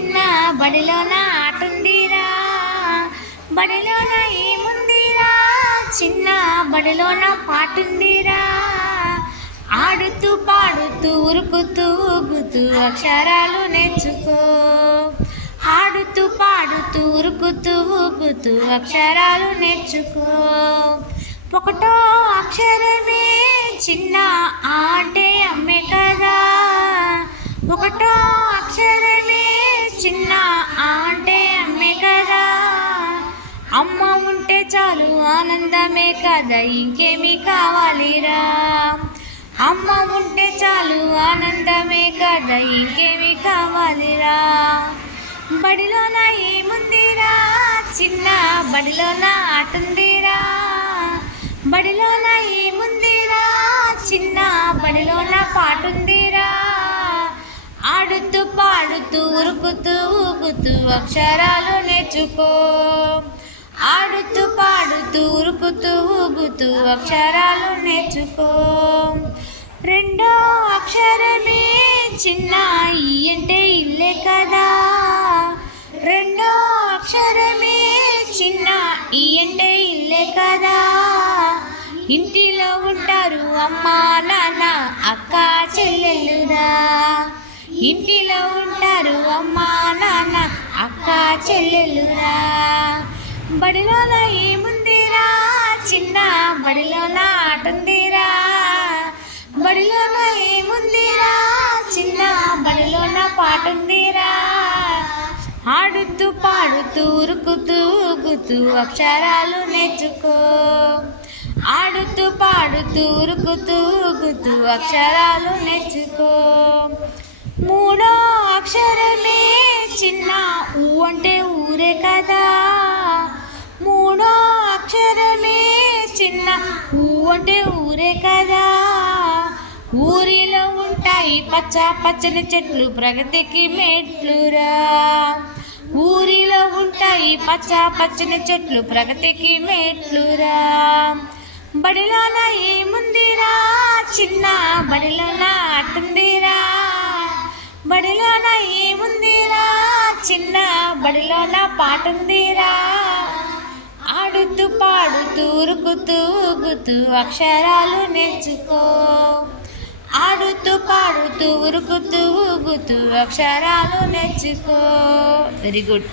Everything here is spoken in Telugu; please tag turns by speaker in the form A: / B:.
A: చిన్న బడిలోన ఆటుందిరా. బడిలోన ఏముందిరా? చిన్న బడిలోన పాటుందిరా. ఆడుతూ పాడుతూ ఉరుకుతూ ఊగుతూ అక్షరాలు నేర్చుకో. ఆడుతూ పాడుతూ ఉరుకుతూ ఊగుతూ అక్షరాలు నేర్చుకో. ఒకటో అక్షరమే చిన్న ఆటే అమ్మే కదా. ఒకటో అక్షరమే చిన్న అంటే అమ్మే కదా. అమ్మ ఉంటే చాలు ఆనందమే కదా ఇంకేమీ కావాలిరా. అమ్మ ఉంటే చాలు ఆనందమే కదా ఇంకేమీ కావాలిరా. బడిలోన ఏముందిరా? చిన్న బడిలోన ఆటుందిరా. బడిలోన ఏముందిరా? చిన్న బడిలోన పాటుంది ఆడుతూ పాడుతూ ఉరుకుతూ ఊగుతూ అక్షరాలు నేర్చుకో. ఆడుతూ పాడుతూ ఉరుకుతూ ఊగుతూ అక్షరాలు నేర్చుకో. రెండో అక్షరమే చిన్న ఈ అంటే ఇల్లే కదా. రెండో అక్షరమే చిన్న ఈ అంటే ఇల్లే కదా. ఇంటిలో ఉంటారు అమ్మ నాన్న అక్క చెల్లెలురా. ఇంటిలో అమ్మ నాన్న అక్క చెల్లెలురా బడిలోన ఏముందిరా? చిన్న బడిలోన ఆటుందిరా. బడిలోన ఏముందిరా? చిన్న బడిలోన పాటుందిరా. ఆడుతూ పాడుతూ ఉరుకుతూ ఊగుతూ అక్షరాలు నేర్చుకో. ఆడుతూ పాడుతూ ఉరుకుతూ ఊగుతూ అక్షరాలు నేర్చుకో. మూడో అక్షరమే చిన్న ఊ అంటే ఊరే కదా. మూడో అక్షరమే చిన్న ఊ అంటే ఊరే కదా. ఊరిలో ఉంటాయి పచ్చ పచ్చని చెట్లు ప్రగతికి మెట్లురా. ఊరిలో ఉంటాయి పచ్చ పచ్చని చెట్లు ప్రగతికి మెట్లురా. బడిలోన ఏముందిరా చిన్న బడిలోన చిన్న బడిలోన పాటుందిరా. ఆడుతూ పాడుతూ ఉరుకుతూ ఊగుతూ అక్షరాలు నేర్చుకో. ఆడుతూ పాడుతూ ఉరుకుతూ ఊగుతూ అక్షరాలు నేర్చుకో. Very good